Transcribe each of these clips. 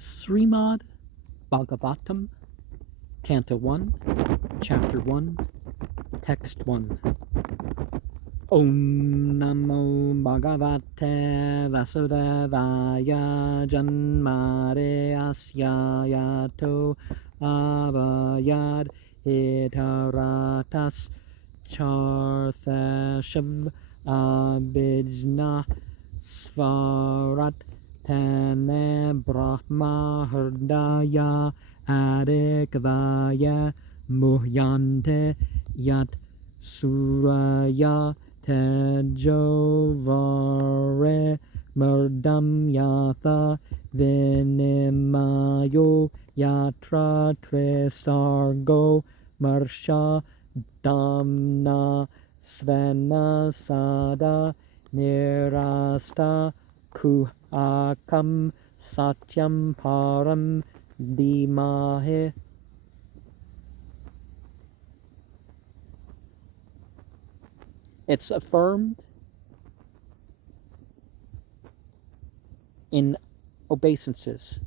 Srimad Bhagavatam, Canto 1, Chapter 1, Text 1. Om Namo Bhagavate Vasudevaya Janmare Asya Yato Avayad Itaratas Charthashav Abhijna Svarat Tane Brahma Hrdaya Adikvaya Muhyante Yat Suraya Tejovare Murdam Yatha Vinimayo Yatra Tresargo Marsha Damna Svena Sada Nirasta Kuhakam Satyam Param Dimahe. It's affirmed in obeisances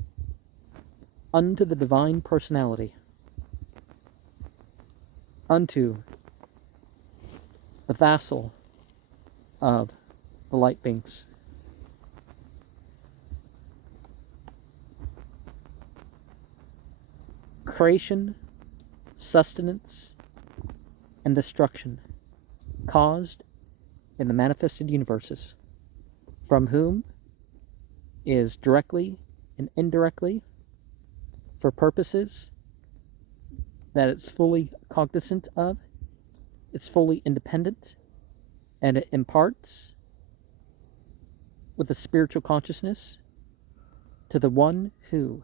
unto the divine personality, unto the vassal of the light beings. Creation, sustenance, and destruction caused in the manifested universes, from whom is directly and indirectly, for purposes that it's fully cognizant of, it's fully independent, and it imparts with a spiritual consciousness to the one who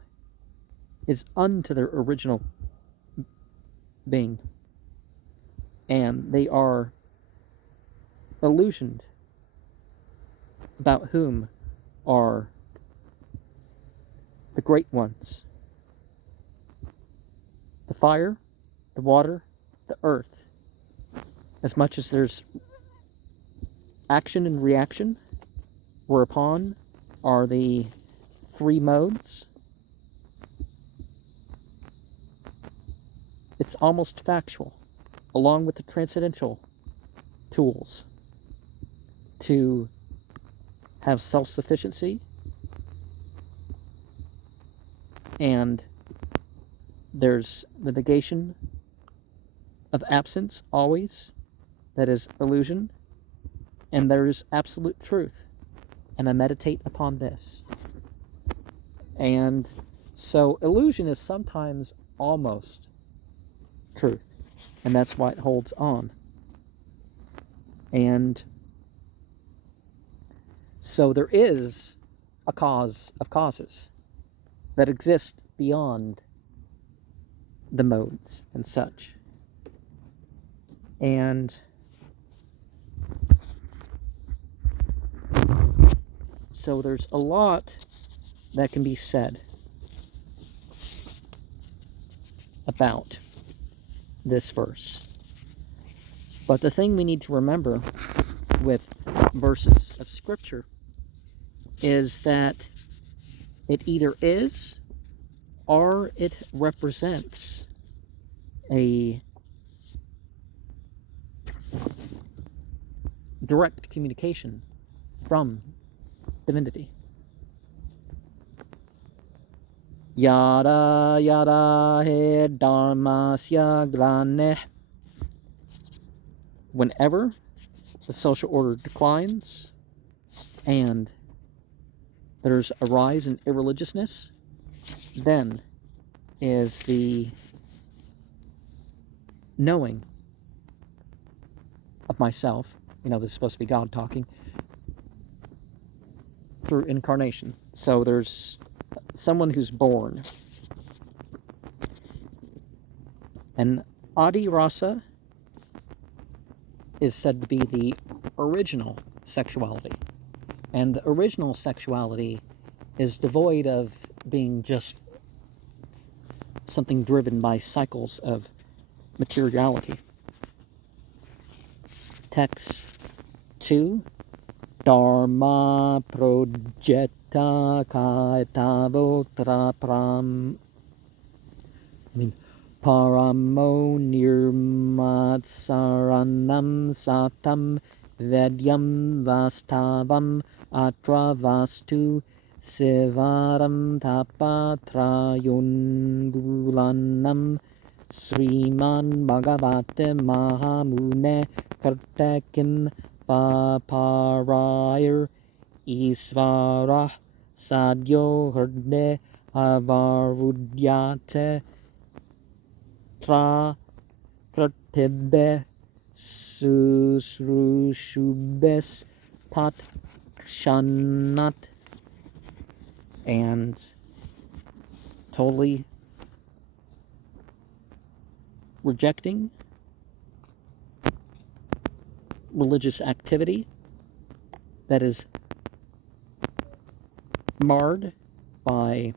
is unto their original being, and they are illusioned about whom are the great ones: the fire, the water, the earth. As much as there's action and reaction, whereupon are the three modes, it's almost factual, along with the transcendental tools to have self-sufficiency, and there's the negation of absence always, that is illusion, and there is absolute truth, and I meditate upon this. And so illusion is sometimes almost truth, and that's why it holds on. And so there is a cause of causes that exist beyond the modes and such. And so there's a lot that can be said about this verse. But the thing we need to remember with verses of Scripture is that it either is or it represents a direct communication from divinity. Yada yada he dharmasya glaneh. Whenever the social order declines and there's a rise in irreligiousness, then is the knowing of myself, this is supposed to be God talking, through incarnation. So there's someone who's born. And Adi Rasa is said to be the original sexuality. And the original sexuality is devoid of being just something driven by cycles of materiality. Text 2. Dharma projeta kaitavotra paramo nirmatsaranam satam vedyam vastavam atra vastu sivaram tapatrayungulanam Srimad Bhagavatam Mahamune Kartakim Paparayar Isvara Sadyo Herde Avarudyate Tra Kratibbe Susrushubes Pat Shanat, and totally rejecting religious activity that is marred by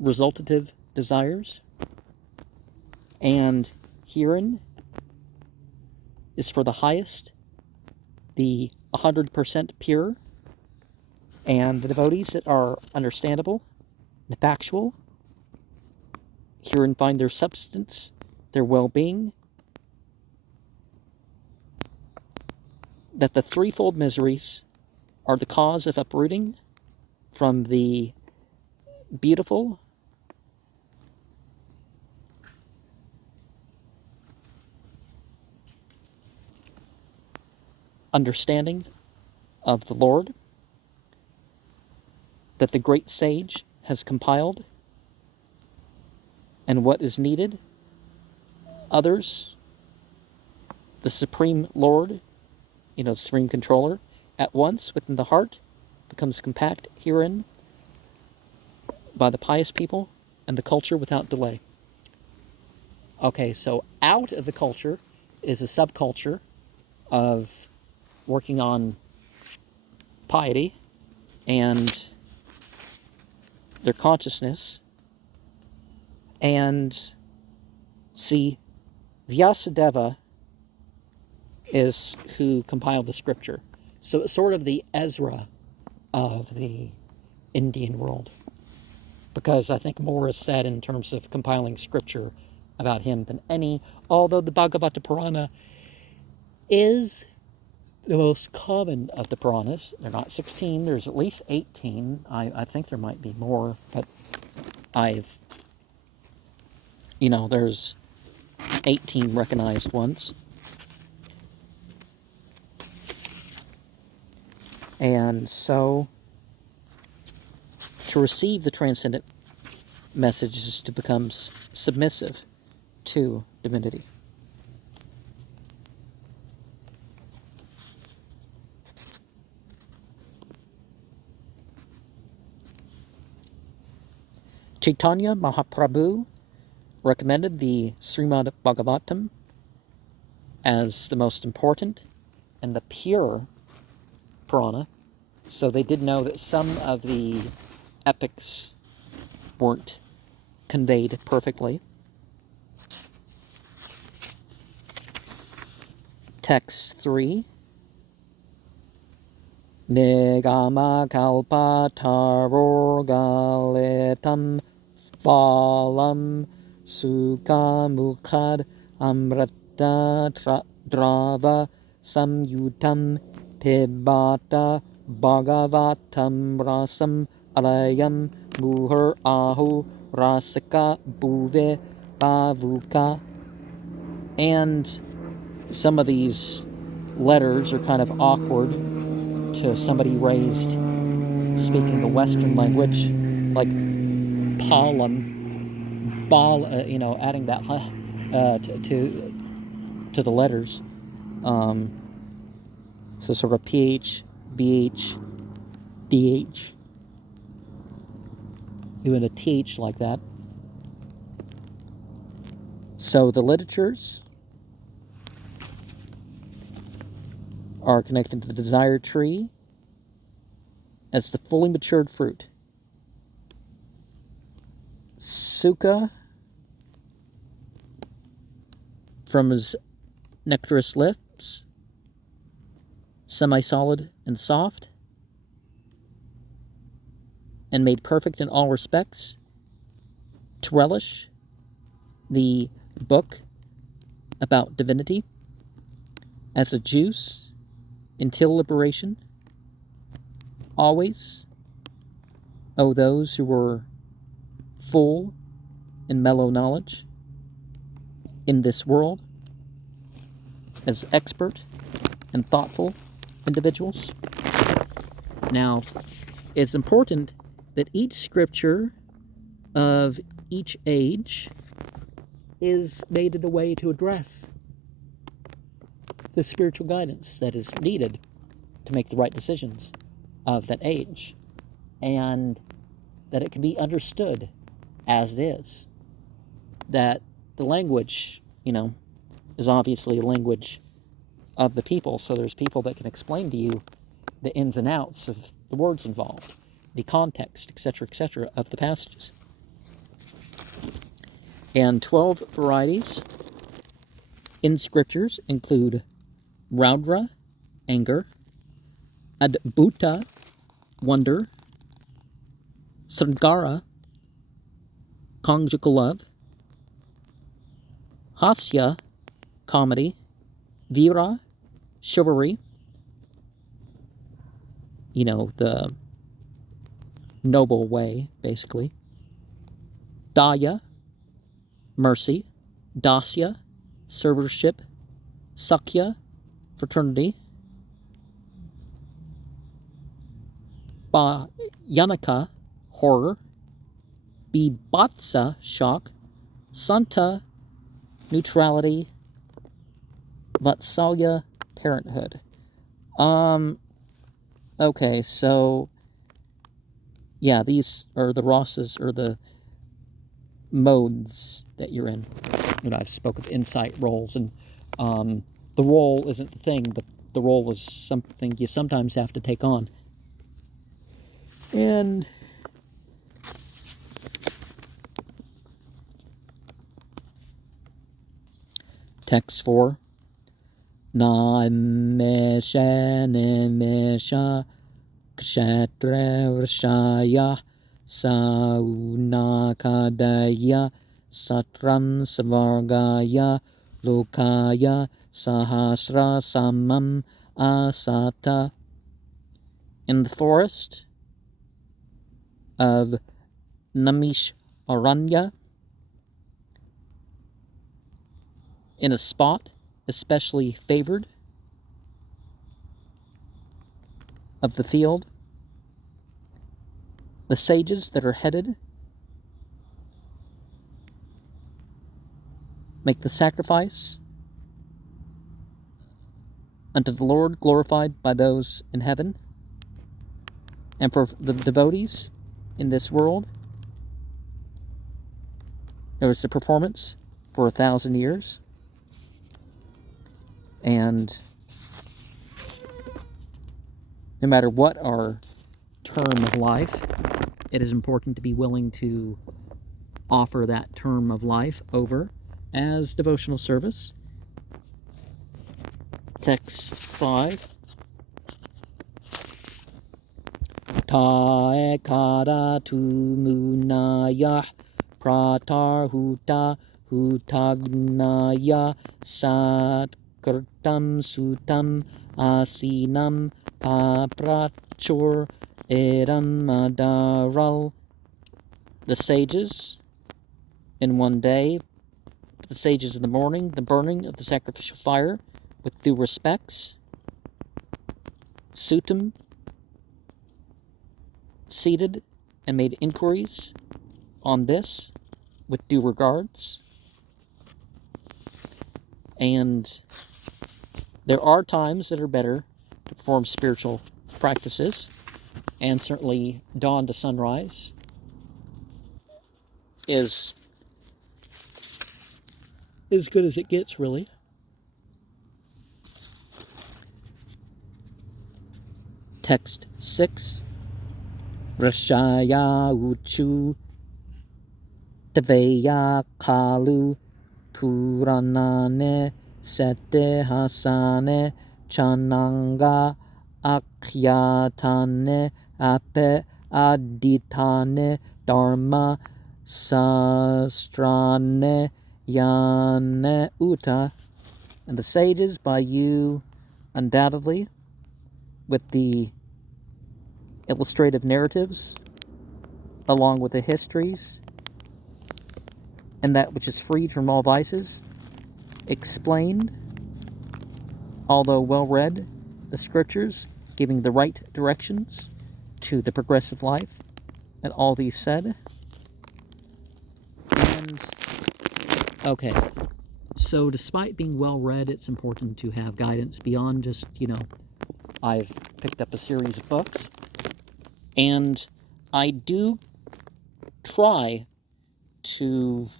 resultative desires. And herein is for the highest, the 100% pure, and the devotees that are understandable and factual herein find their substance, their well-being, that the threefold miseries are the cause of uprooting from the beautiful, understanding of the Lord that the great sage has compiled, and what is needed. Others, the Supreme Lord, the Supreme Controller, at once within the heart becomes compact herein by the pious people and the culture without delay. Okay, so out of the culture is a subculture of working on piety and their consciousness. And see, Vyasadeva is who compiled the scripture. So it's sort of the Ezra of the Indian world, because I think more is said in terms of compiling scripture about him than any, although the Bhagavata Purana is the most common of the Puranas. They're not 16, there's at least 18. I think there might be more, but there's 18 recognized ones. And so, to receive the transcendent message is to become submissive to divinity. Chaitanya Mahaprabhu recommended the Srimad Bhagavatam as the most important and the pure Purana. So they did know that some of the epics weren't conveyed perfectly. Text 3. Nigama kalpa tarorgaletam phalam sukamukhad amrata drava samyutam pibata bhagavatam rasam alayam muhur ahu rasaka bhuve pavuka. And some of these letters are kind of awkward to somebody raised speaking a Western language, like Palam, adding that to the letters. So sort of PH, BH, DH, even a TH like that. So the literatures are connected to the desired tree as the fully matured fruit. Sukha from his nectarous lips, semi-solid and soft. and made perfect in all respects, to relish the book about divinity as a juice until liberation, always owe those who were full in mellow knowledge in this world as expert and thoughtful individuals. Now, it's important that each scripture of each age is made in a way to address the spiritual guidance that is needed to make the right decisions of that age, and that it can be understood as it is. That the language, is obviously a language of the people, so there's people that can explain to you the ins and outs of the words involved, the context, etc., of the passages. And 12 varieties in scriptures include Raudra, anger, Adbhuta, wonder, Sringara, conjugal love, Hasya, comedy, Vira, chivalry, the noble way, basically, Daya, mercy, Dasya, servership, Sakya, fraternity, Bhayanaka, horror, Bibhatsa, shock, Santa, neutrality, Vatsalya, parenthood. Okay, so, yeah, these are the rasas, or the modes that you're in. I've spoke of insight roles, and the role isn't the thing, but the role is something you sometimes have to take on. And text 4. Na mesha nemesha kshetra vrshaya saunakadaya satram svargaya lokaya sahasra samam asata. In the forest of Namish Aranya, in a spot especially favored of the field, the sages that are headed make the sacrifice unto the Lord, glorified by those in heaven. And for the devotees in this world, there is a performance for 1,000 years. And no matter what our term of life, it is important to be willing to offer that term of life over as devotional service. Text 5. Ta ekara tu munaya pratar huta hutagnaya sat kirtam sutam asinam paprachur eram madaral. The sages in one day, the sages in the morning, the burning of the sacrificial fire with due respects. Sutam, seated and made inquiries on this with due regards. And there are times that are better to perform spiritual practices, and certainly dawn to sunrise is as good as it gets, really. Text 6. Rashaya uchu Tveya kalu puranane sete hasane chananga akhyatane ape aditane dharma sastrane yane uta. And the sages by you, undoubtedly, with the illustrative narratives, along with the histories, and that which is freed from all vices, explained, although well read, the scriptures, giving the right directions to the progressive life, and all these said. And, okay, so despite being well read, it's important to have guidance beyond just, I've picked up a series of books, and I do try to,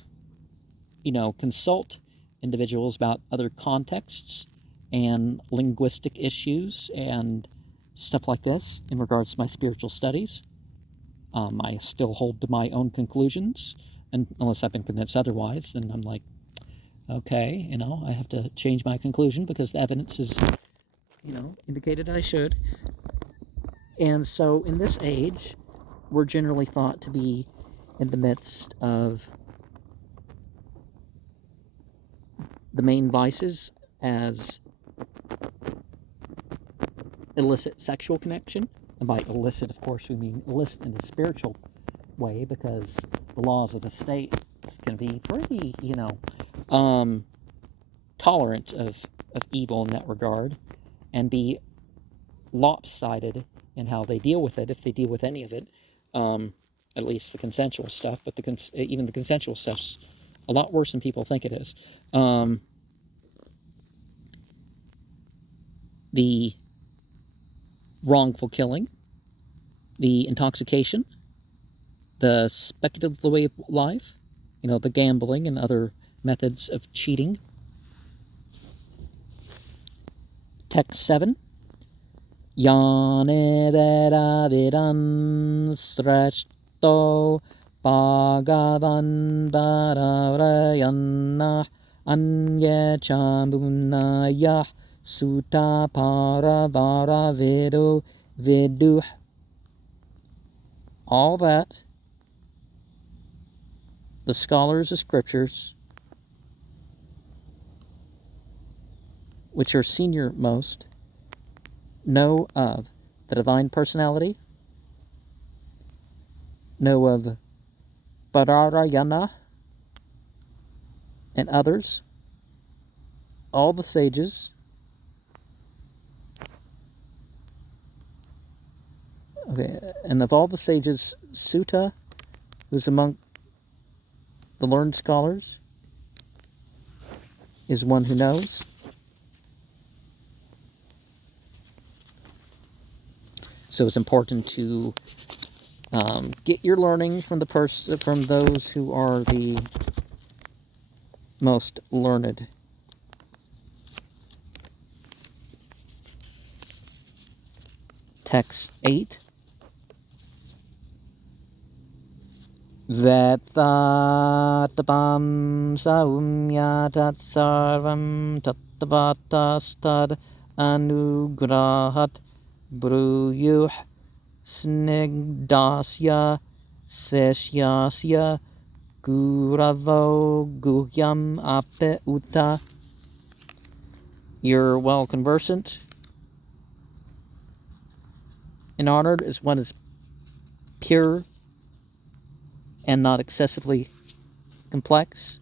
consult individuals about other contexts and linguistic issues and stuff like this in regards to my spiritual studies. I still hold to my own conclusions, and unless I've been convinced otherwise, then I'm like, okay, I have to change my conclusion because the evidence is, indicated I should. And so in this age, we're generally thought to be in the midst of the main vices as illicit sexual connection. And by illicit, of course, we mean illicit in the spiritual way, because the laws of the state can be pretty, tolerant of evil in that regard, and be lopsided in how they deal with it, if they deal with any of it. At least the consensual stuff, but even the consensual stuff's a lot worse than people think it is. The wrongful killing, the intoxication, the speculative way of life, the gambling and other methods of cheating. Text 7. Yane veravidan sreshto bhagavan varavayanah anye chambunayah sutta paravara viduh. All that the scholars of scriptures, which are senior most, know of the divine personality, know of Pararayana and others, all the sages, okay, and of all the sages, Sutta, who's among the learned scholars, is one who knows. So it's important to get your learning from from those who are the most learned. Text 8. Vetatapam saumyatat sarvam tattavatastad anugrahat bruyuh snigdasya sesyasya guravo guhyam ape uta. You're well conversant and honored as one is pure and not excessively complex,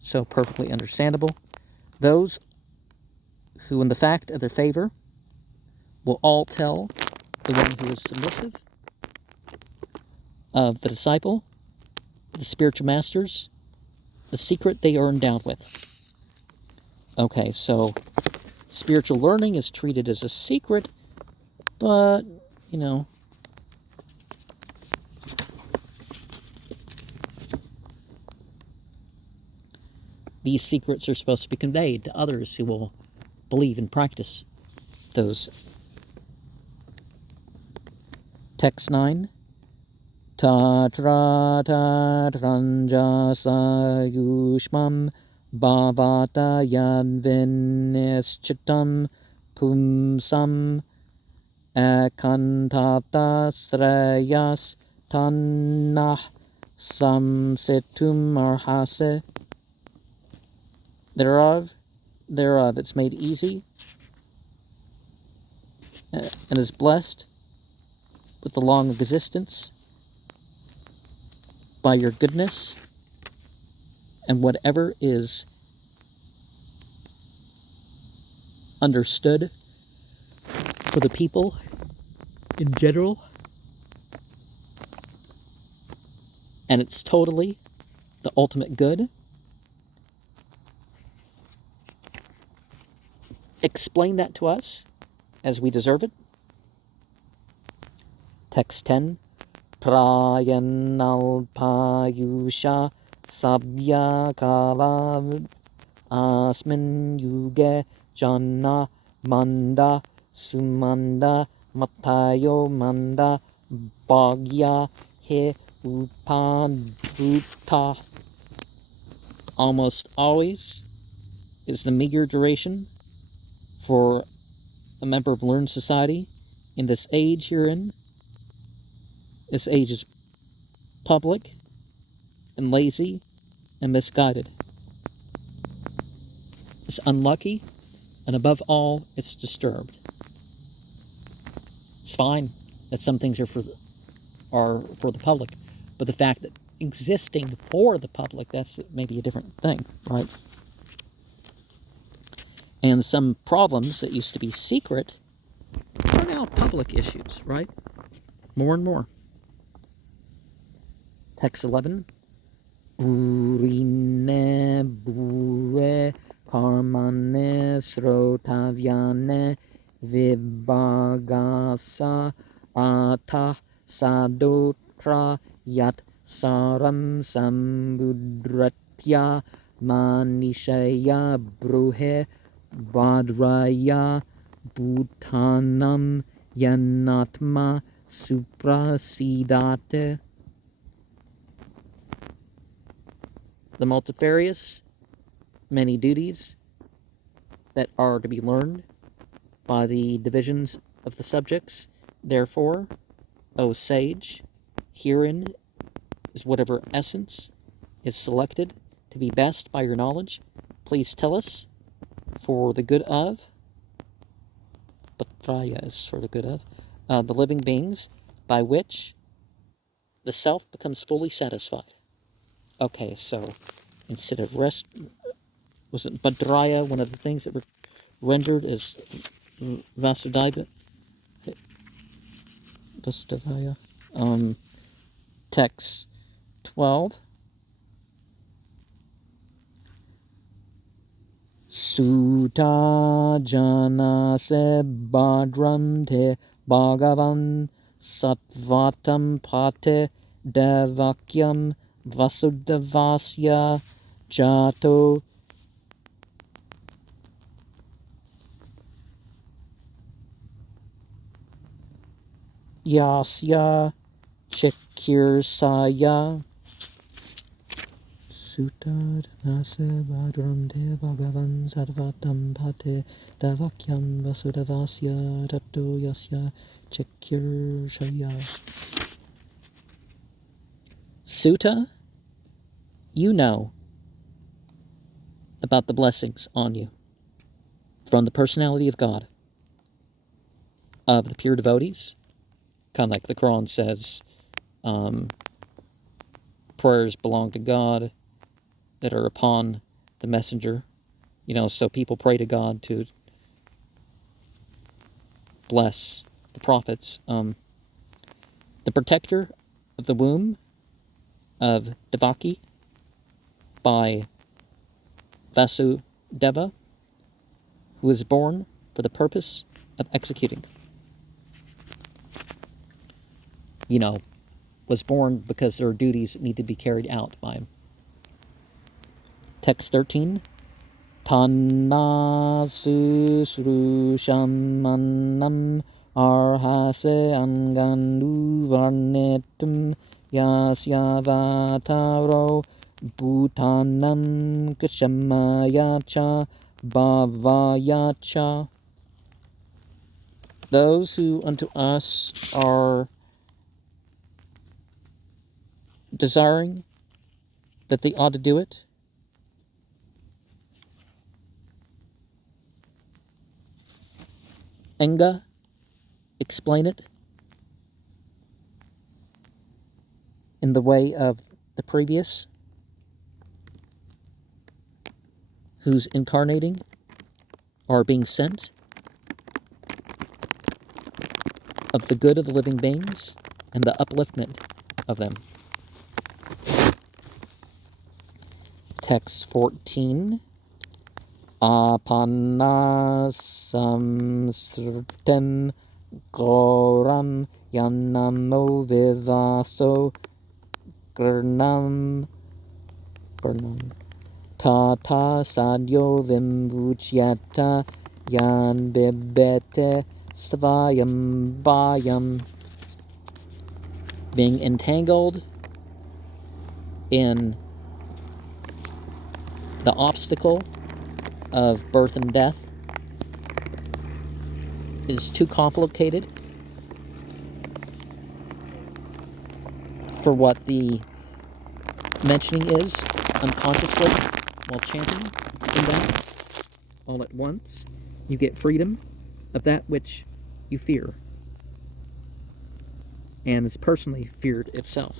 so perfectly understandable. Those who in the fact of their favor will all tell the one who is submissive of the disciple, the spiritual masters, the secret they are endowed with. Okay, so spiritual learning is treated as a secret, but, these secrets are supposed to be conveyed to others who will believe and practice those. Text 9. Tatra tatranja sayushmam bhavata yadvinischitam pumsam Ekantata sreyas tanah samsitum arhase. Thereof it's made easy, and is blessed with the long existence by your goodness, and whatever is understood for the people in general, and it's totally the ultimate good. Explain that to us as we deserve it. Text 10. Prayanalpayusha sabya kala asmin yuge janna manda sumanda matayo manda bhagya he upadutta. Almost always is the meager duration for a member of learned society in this age herein. This age is public and lazy and misguided. It's unlucky, and above all, it's disturbed. It's fine that some things are for the public, but the fact that existing for the public, that's maybe a different thing, right? And some problems that used to be secret are now public issues, right? More and more. Text 11. Burine bure karmane srotavyane vibhagasa atah sadotra yat saram sambudratya manishaya bruhe badraya bhutanam yanatma suprasidate. The multifarious, many duties that are to be learned by the divisions of the subjects. Therefore, O sage, herein is whatever essence is selected to be best by your knowledge. Please tell us for the good of, Patraya is for the good of, the living beings, by which the self becomes fully satisfied. Okay, so instead of rest, was it Badraya, one of the things that were rendered as Vasudevaya? Text 12. Sutta janase badram te bhagavan sattvatam pate devakyam vasudevasya jato yasya chikirsaya. Sutta janase badram te bhagavan sattvatam pate devakyam vasudevasya jato yasya chikirsaya. Sutta, you know about the blessings on you from the personality of God, of the pure devotees, kind of like the Quran says, prayers belong to God that are upon the messenger, so people pray to God to bless the prophets. The protector of the womb of Devaki by Vasudeva, who was born for the purpose of executing. Was born because there are duties that need to be carried out by him. Text 13. Tannasu srushamannam arhase angandu varnetum yasyavataro bhutanam kshamayacha bhavayacha. those who unto us are desiring that they ought to do it, Enga, explain it in the way of the previous, who's incarnating or being sent, of the good of the living beings and the upliftment of them. Text 14. Apannasamsrtam goram yanamo vivaso gurnam tata sadyo vimbuchyata yan bibete svayam bayam. Being entangled in the obstacle of birth and death is too complicated for what the mentioning is unconsciously while chanting in that. All at once, you get freedom of that which you fear and is personally feared itself.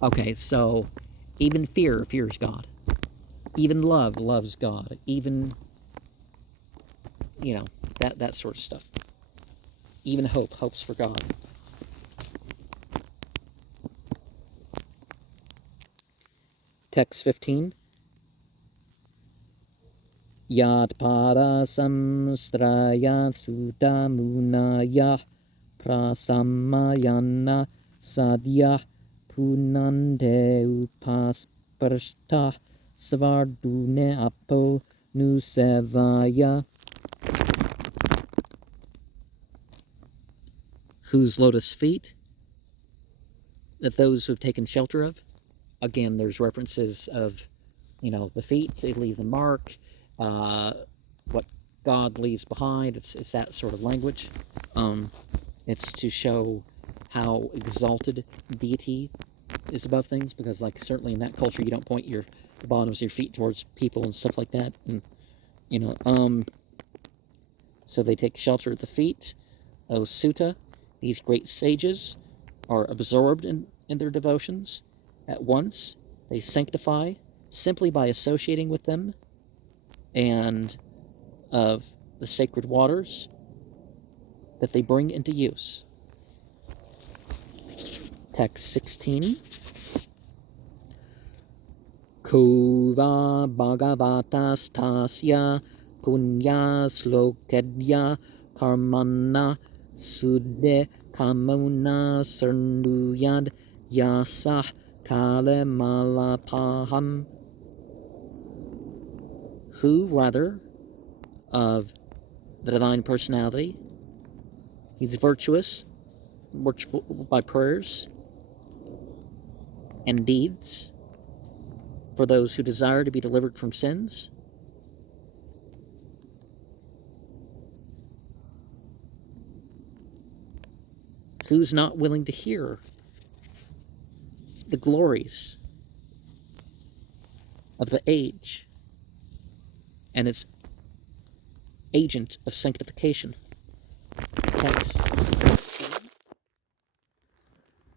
Okay, so even fear fears God. Even love loves God. Even, that sort of stuff. Even hope hopes for God. Text 15. Yat para samstraya sutamunaya prasamayana sadya punande upasparshta svardune apo nusevaya. Whose lotus feet that those who have taken shelter of. Again, there's references of, the feet, they leave the mark, what God leaves behind. It's that sort of language. It's to show how exalted deity is above things, because certainly in that culture you don't point the bottoms of your feet towards people and stuff like that, and so they take shelter at the feet. O Sutta, these great sages are absorbed in their devotions. At once they sanctify simply by associating with them, and of the sacred waters that they bring into use. Text 16. Kova Bhagavatas Tasya Punya Slokadya Karmana Sudde Kamuna Sernuyad Yasah Kale Malapaham. Who, rather, of the Divine Personality, he's virtuous by prayers and deeds for those who desire to be delivered from sins. Who's not willing to hear the glories of the age and its agent of sanctification? Text.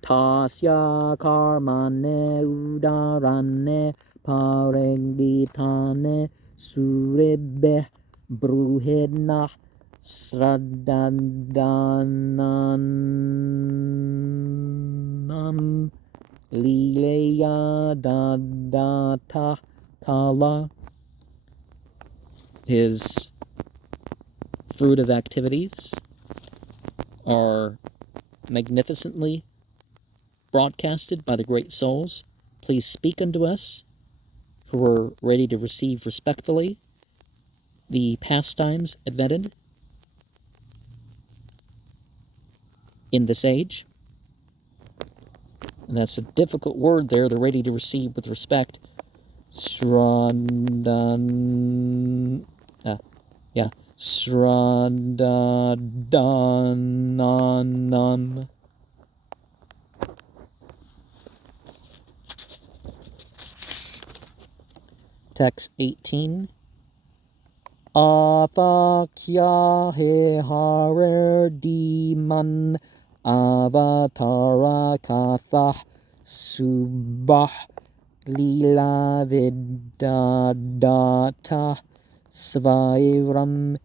Tasya karmane udarane parengitane suribbe bruhedna sradananam lileya dadata kala. His fruitive activities are magnificently broadcasted by the great souls. Please speak unto us, who are ready to receive respectfully the pastimes invented in this age. And that's a difficult word there, they're ready to receive with respect. Sradan, Sradadananam. Text 18. Avakya he harer diman avatara kathah subah lila vidadata svairam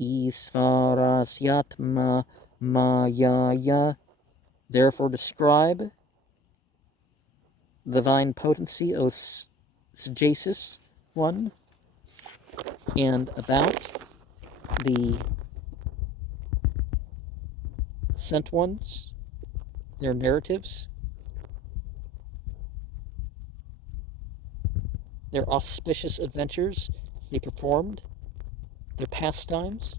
isvarasyatma mayaya. Therefore describe the divine potency, O Sagacious one, and about the sent ones, their narratives, their auspicious adventures they performed, their pastimes,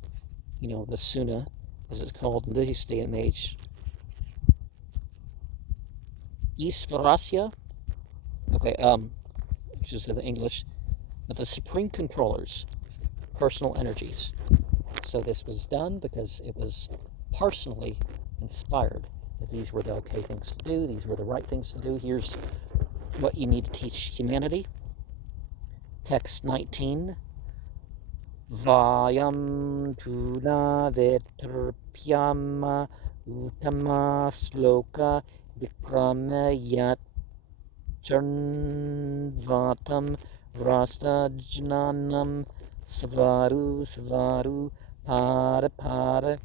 the Suna, as it's called in this day and age. Isvarasya, which is in English, but the supreme controller's personal energies. So this was done because it was personally inspired that these were the okay things to do, these were the right things to do, here's what you need to teach humanity. Text 19. Vayam tuna vetrpyama utama sloka vikramayat charnvatam rastajnanam svaru para.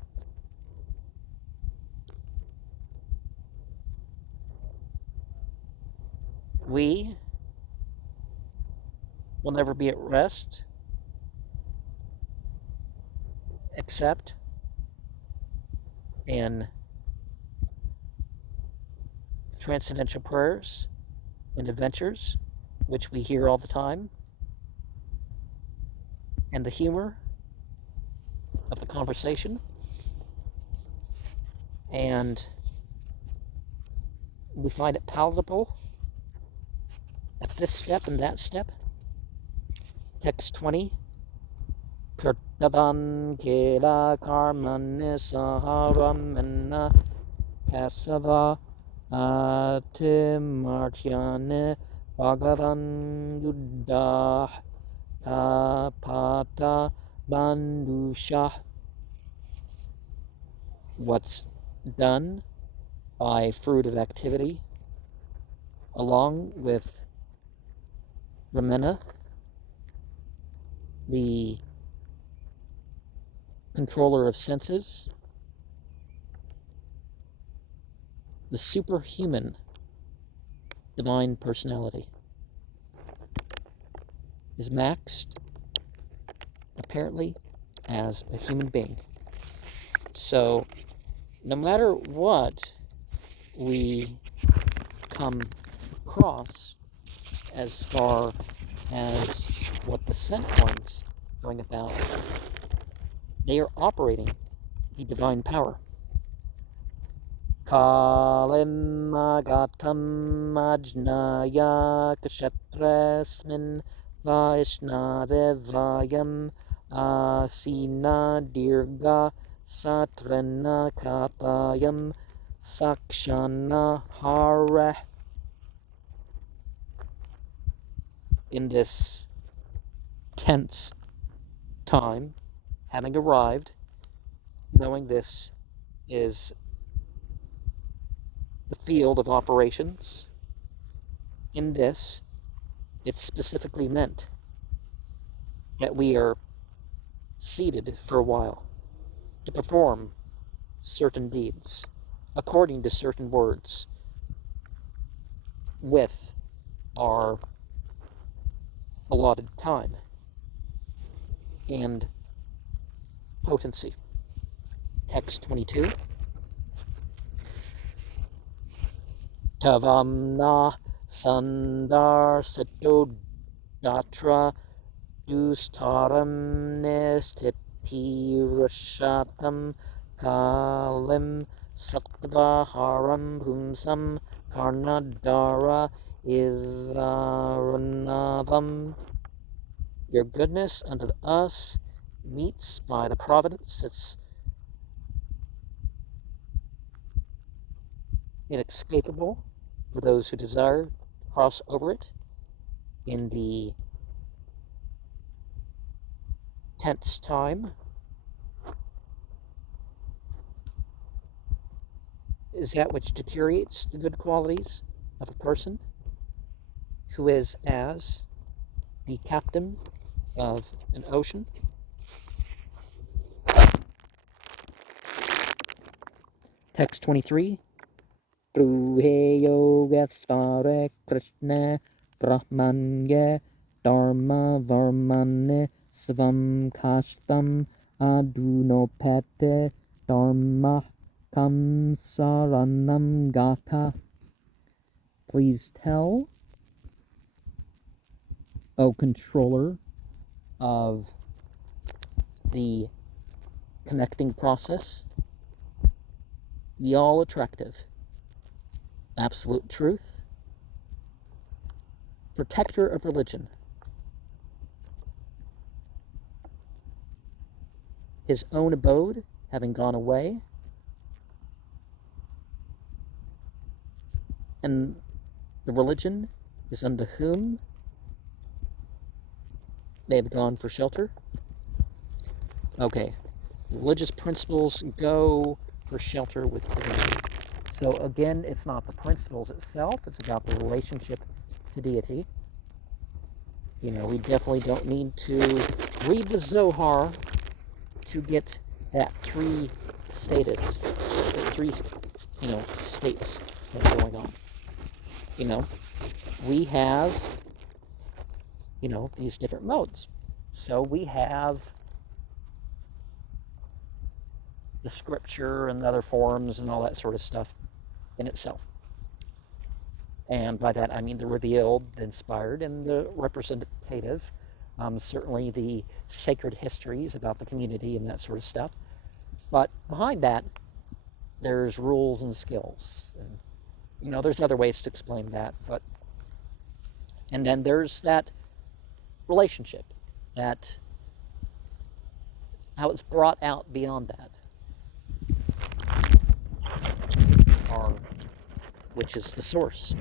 We will never be at rest except in transcendental prayers and adventures, which we hear all the time, and the humor of the conversation, and we find it palatable at this step and that step. Text 20. Kartavan kela karmane saharam enna kasava atimartyane bhagavan yuddha tapata bandusha. What's done by fruit of activity, along with Ramana, the controller of senses, the superhuman divine personality, is maxed, apparently, as a human being. So, no matter what we come across as far as what the sent ones going about, they are operating the divine power. Kalim agatam ajnaya kshatrasmin vaishnavevayam asina dirga satrana katayam sakshana hara. In this tense time, having arrived, knowing this is the field of operations, in this, it's specifically meant that we are seated for a while to perform certain deeds according to certain words with our allotted time and potency. Text 22. Tavamna sandar sito datra dustaram nestiti rashatam kalim sattvaharam humsam karnadara Ivarunavam. Your goodness unto us meets by the providence that's inescapable for those who desire to cross over it in the tense time, is that which deteriorates the good qualities of a person who is as the captain of an ocean. Text 23. Druhe yogasvare krishna brahmanya dharma varmane svam kashtam adunopete dharma kam saranam gata. Please tell, O controller of the connecting process, the all-attractive absolute truth, protector of religion, his own abode having gone away, and the religion is unto whom they have gone for shelter. Okay, religious principles go for shelter with divinity. So again, it's not the principles itself, it's about the relationship to deity. You know, we definitely don't need to read the Zohar to get that three status, the three, states that are going on. We have, these different modes. So we have the scripture and other forms and all that sort of stuff in itself. And by that I mean the revealed, the inspired, and the representative. Certainly the sacred histories about the community and that sort of stuff. But behind that, there's rules and skills. And, there's other ways to explain that. And then there's that relationship, that how it's brought out beyond that, which is the source.